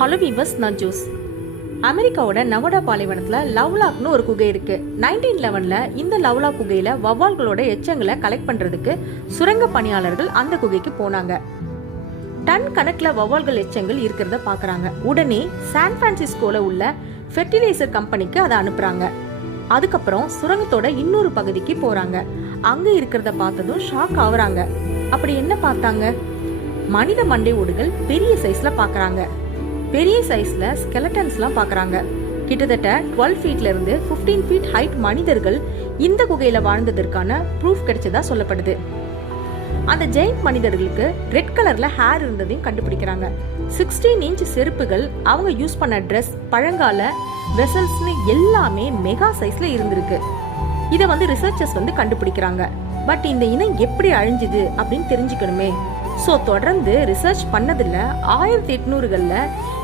Hello viewers, நான் Jose. அமெரிக்காவோட நவடா பாலைவனத்தில் லவ்லாக்னு ஒரு குகை இருக்கு. 1911 இந்த லவ்லாக் குகையில வவ்வால்களோட எச்சங்களை கலெக்ட் பண்றதுக்கு சுரங்க பணியாளர்கள் அந்த குகைக்கு போனாங்க. டன் கணக்கில் வவ்வால்கள் எச்சங்கள் இருக்கிறத பாக்குறாங்க. உடனே சான் பிரான்சிஸ்கோல உள்ள ஃபெர்டிலைசர் கம்பெனிக்கு அதை அனுப்புறாங்க. அதுக்கப்புறம் சுரங்கத்தோட இன்னொரு பகுதிக்கு போறாங்க. அங்க இருக்கிறத பார்த்ததும் ஷாக் ஆகுறாங்க. அப்படி என்ன பார்த்தாங்க? மனித மண்டை ஓடுகள் பெரிய சைஸ்ல பாக்குறாங்க. பெரிய சைஸ்ல ஸ்கெலட்டன்ஸ்லாம் பாக்குறாங்க. கிட்டத்தட்ட 12 ஃபீட்ல இருந்து 15 ஃபீட் ஹைட் மனிதர்கள் இந்த குகையில வாழ்ந்ததற்கான ப்ரூஃப் கிடைச்சதா சொல்லப்படுது. அந்த ஜெயிண்ட் மனிதர்களுக்கு ரெட் கலர்ல ஹேர் இருந்ததையும் கண்டுபிடிக்கிறாங்க. 16 இன்ச் செருப்புகள், அவங்க யூஸ் பண்ண ட்ரெஸ், பழங்கால வெசல்ஸ்னு எல்லாமே மெகா சைஸ்ல இருந்திருக்கு. இதை ரிசர்ச்சர்ஸ் கண்டுபிடிக்கிறாங்க. பட் இந்த இனம் எப்படி அழிஞ்சுது அப்படின்னு தெரிஞ்சுக்கணுமே. ஸோ தொடர்ந்து ரிசர்ச் பண்ணதில் 1800களில்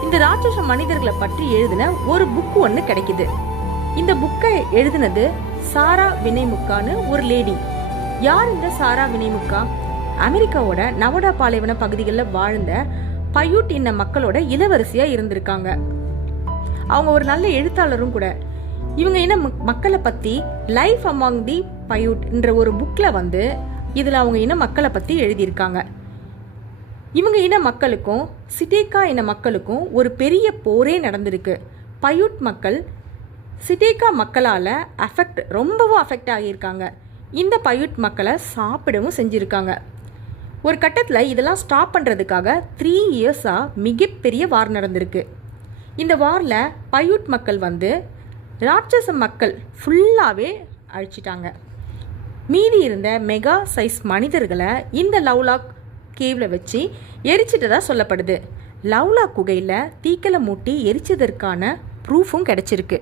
இந்த ராட்சச மனிதர்களை பற்றி எழுதின ஒரு புக் ஒன்று கிடைக்குது. இந்த புக்கை எழுதினது சாரா வினய்முக்கான்னு ஒரு லேடி. யார் இந்த சாரா வினய்முக்கா? அமெரிக்காவோட நவடா பாலைவன பகுதிகளில் வாழ்ந்த பையூட் இன்ன மக்களோட இளவரசியாக இருந்திருக்காங்க. அவங்க ஒரு நல்ல எழுத்தாளரும் கூட. இவங்க இன மக்களை பற்றி லைஃப் அமாங் தி பையூட் என்ற ஒரு புக்கில் இதில் அவங்க இன மக்களை பற்றி எழுதியிருக்காங்க. இவங்க இன மக்களுக்கும் சிட்டேக்கா இன மக்களுக்கும் ஒரு பெரிய போரே நடந்திருக்கு. பையூட் மக்கள் சிட்டேக்கா மக்களால் ரொம்பவும் அஃபெக்ட் ஆகியிருக்காங்க. இந்த பையூட் மக்களை சாப்பிடவும் செஞ்சுருக்காங்க. ஒரு கட்டத்தில் இதெல்லாம் ஸ்டாப் பண்ணுறதுக்காக 3 இயர்ஸாக மிகப்பெரிய வார் நடந்திருக்கு. இந்த வாரில் பையூட் மக்கள் ராட்சச மக்கள் ஃபுல்லாகவே அழிச்சிட்டாங்க. மீதி இருந்த மெகா சைஸ் மனிதர்களை இந்த லவ்லாக் கேவ்ல வச்சு எரிச்சிட்டதா சொல்லப்படுது. லவ்லாக் குகையில் தீக்கலை மூட்டி எரிச்சதற்கான ப்ரூஃபும் கிடைச்சிருக்கு.